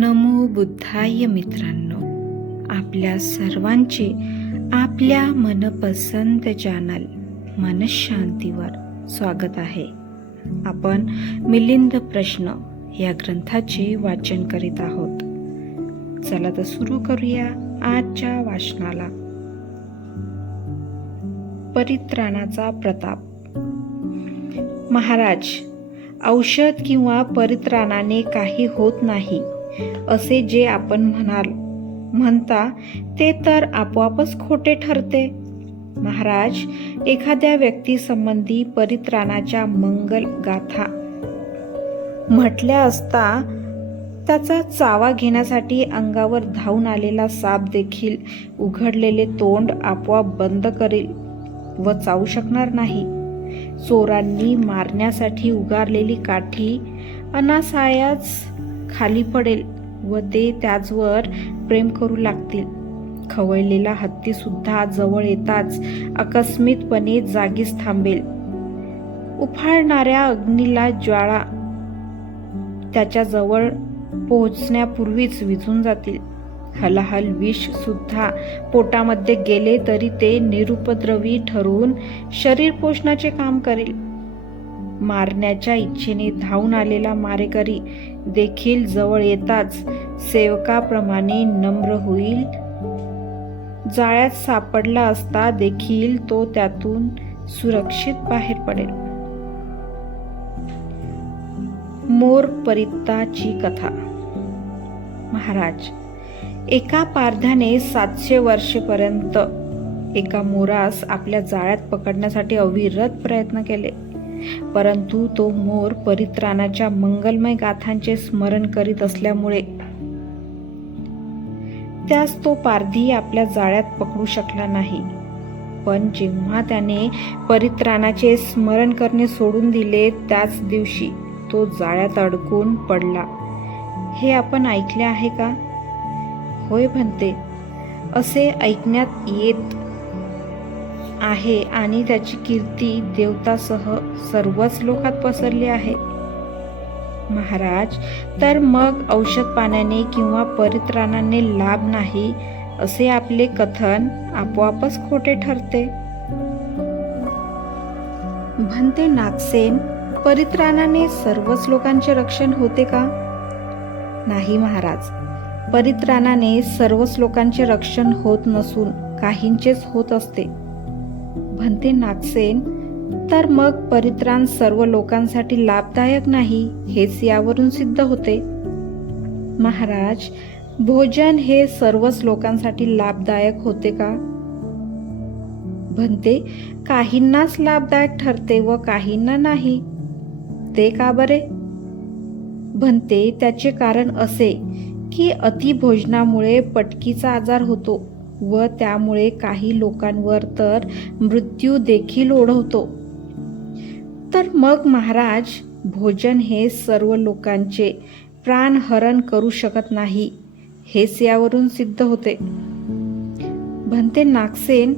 नमो बुद्धाय मित्रांनो. आपल्या सर्वांचे आपल्या मनपसंत चॅनल मनशांतीवर स्वागत आहे. आपण मिलिंद प्रश्न या ग्रंथाचे वाचन करीत आहोत. चला तर सुरू करूया आजच्या वाचनाला. परित्राणाचा प्रताप. महाराज औषध किंवा परित्राणाने काही होत नाही. असे जे आपण म्हणाल म्हणता ते तर आपोआपच खोटे ठरते. महाराज एखाद्या व्यक्तीसंबंधी परित्राणाच्या मंगल गाथा. म्हटल्या असता त्याचा चावा घेण्यासाठी अंगावर धावून आलेला साप देखील उघडलेले तोंड आपोआप बंद करेल व चावू शकणार नाही. चोरांनी मारण्यासाठी उगारलेली काठी अनासायाच खाली पडेल व ते त्याचवर प्रेम करू लागतील. खवळलेला हत्ती सुद्धा जवळ येताच आकस्मितपणे जागीच थांबेल. उफाळणाऱ्या अग्नीला ज्वाळा त्याच्याजवळ पोहोचण्यापूर्वीच विझून जातील. हलाहल विष सुद्धा पोटामध्ये गेले तरी ते निरुपद्रवी ठरवून शरीर पोषणाचे काम करेल. मारण्याच्या इच्छेने धावून आलेला मारेकरी देखील जवळ येताच सेवकाप्रमाणे नम्र होईल. जाळ्यात सापडला असता देखील तो त्यातून सुरक्षित बाहेर पडेल. मोर परित्ताची कथा. महाराज एका पारध्याने सातशे वर्षेपर्यंत एका मोरास आपल्या जाळ्यात पकडण्यासाठी अविरत प्रयत्न केले. परंतु तो मोर परित्राणाच्या मंगलमय गाथांचे स्मरण करीत असल्यामुळे त्यास तो पारधी आपल्या जाळ्यात पकडू शकला नाही. पण जेव्हा त्याने परित्राणाचे स्मरण करणे सोडून दिले त्याच दिवशी तो जाळ्यात अडकून पडला. हे आपण ऐकले आहे का? होय म्हणते असे ऐकण्यात येत आहे आणि त्याची कीर्ती देवतासह सर्वच लोकात पसरली आहे. महाराज तर मग औषध पाण्याने किंवा परित्राणाने लाभ नाही असे आपले कथन आपोआपच खोटे ठरते. म्हणते नागसेन परित्राणाने सर्वच लोकांचे रक्षण होते का? नाही महाराज परित्राणाने सर्वच लोकांचे रक्षण होत नसून काहींचेच होत असते. म्हणते नागसेन तर मग परित्राण सर्व लोकांसाठी लाभदायक नाही हेच यावरून सिद्ध होते. महाराज भोजन हे सर्वच लोकांसाठी लाभदायक होते का? म्हणते काहींनाच लाभदायक ठरते व काहींना नाही. ते का बरे? म्हणते त्याचे कारण असे की अतिभोजनामुळे पटकीचा आजार होतो. व त्यामुळे काही लोकांवर तर मृत्यू देखील ओढवतो. तर मग महाराज भोजन हे सर्व लोकांचे प्राणहरण करू शकत नाही हेच यावरून सिद्ध होते. भंते नागसेन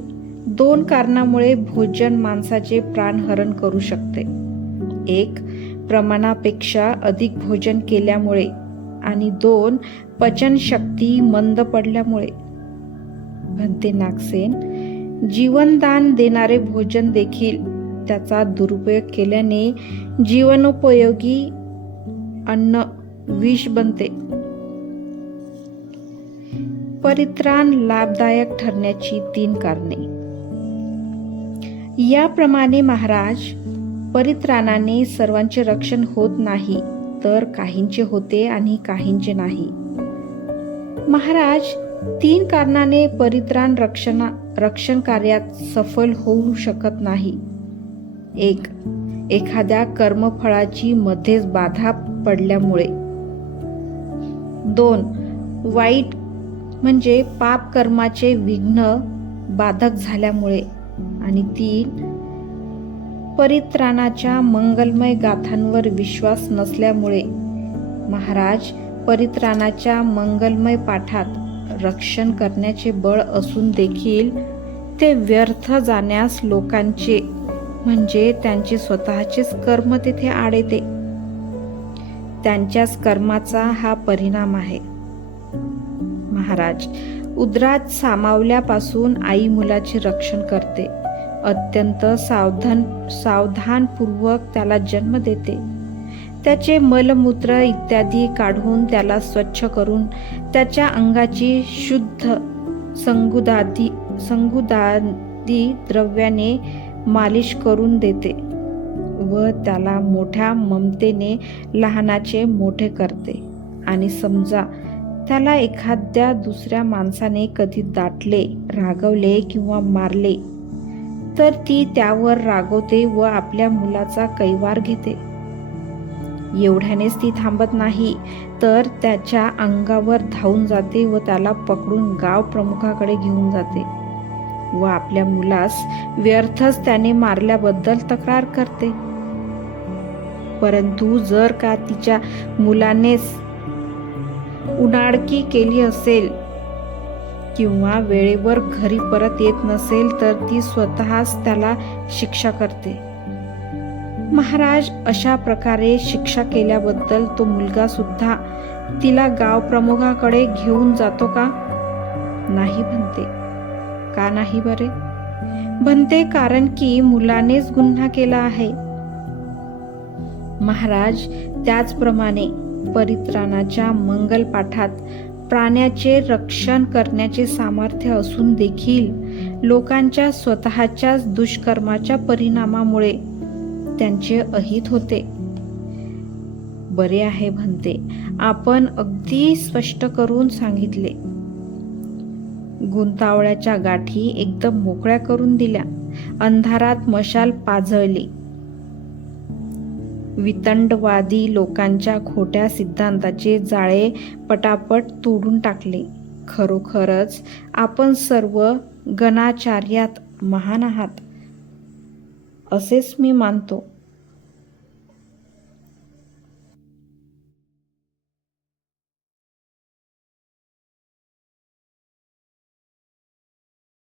दोन कारणामुळे भोजन माणसाचे प्राणहरण करू शकते. एक प्रमाणापेक्षा अधिक भोजन केल्यामुळे आणि दोन पचनशक्ती मंद पडल्यामुळे. म्हणते नागसेन जीवनदान देणारे भोजन देखील त्याचा दुरुपयोग केल्याने जीवनोपयोगी अन्न विष बनते. परित्राण लाभदायक ठरण्याची तीन कारणे. याप्रमाणे महाराज परित्राणाने सर्वांचे रक्षण होत नाही तर काहींचे होते आणि काहींचे नाही. महाराज तीन कारणाने परित्राण रक्षणा रक्षण कार्यात सफल होऊ शकत नाही. एक एखाद्या कर्मफळाची मध्येच बाधा पडल्यामुळे. दोन वाईट म्हणजे पाप कर्माचे विघ्न बाधक झाल्यामुळे. आणि तीन परित्राणाच्या मंगलमय गाथांवर विश्वास नसल्यामुळे. महाराज परित्राणाच्या मंगलमय पाठात रक्षण करण्याचे बळ असून देखील ते व्यर्थ जाण्यास लोकांचे म्हणजे त्यांचे स्वतःचेच कर्म तेथे आड येते त्यांच्याच कर्माचा हा परिणाम आहे. महाराज उदरात सामावल्यापासून आई मुलाचे रक्षण करते. अत्यंत सावधान सावधानपूर्वक त्याला जन्म देते. त्याचे मलमूत्र इत्यादी काढून त्याला स्वच्छ करून त्याच्या अंगाची शुद्ध संगुदादी संगुदादी द्रव्याने मालिश करून देते व त्याला मोठ्या ममतेने लहानाचे मोठे करते. आणि समजा त्याला एखाद्या दुसऱ्या माणसाने कधी दाटले रागवले किंवा मारले तर ती त्यावर रागवते व आपल्या मुलाचा कैवार घेते. एवढ्यानेच ती थांबत नाही. तर त्याच्या अंगावर धावून जाते व त्याला पकडून गाव प्रमुखाकडे घेऊन जाते. व आपल्या मुलास व्यर्थच त्याने मारल्याबद्दल तक्रार करते. परंतु जर का तिच्या मुलानेच उन्हाळकी केली असेल किंवा वेळेवर घरी परत येत नसेल तर ती स्वतःच त्याला शिक्षा करते. महाराज अशा प्रकारे शिक्षा केल्याबद्दल तो मुलगा सुद्धा तिला गाव प्रमुखाकडे घेऊन जातो का? नाही म्हणते. का नाही बरे? म्हणते कारण की मुलानेच गुन्हा केला आहे. महाराज त्याचप्रमाणे परित्राणाच्या मंगल पाठात प्राण्याचे रक्षण करण्याचे सामर्थ्य असून देखील लोकांच्या स्वतःच्याच दुष्कर्माच्या परिणामामुळे त्यांचे अहित होते. बरे आहे म्हणते. आपण अगदी स्पष्ट करून सांगितले. गुंतावळ्याच्या गाठी एकदम मोकळ्या करून दिल्या. अंधारात मशाल पाझळली. वितंडवादी लोकांच्या खोट्या सिद्धांताचे जाळे पटापट तोडून टाकले. खरोखरच आपण सर्व गणाचार्यात महान आहात. असेच मी मानतो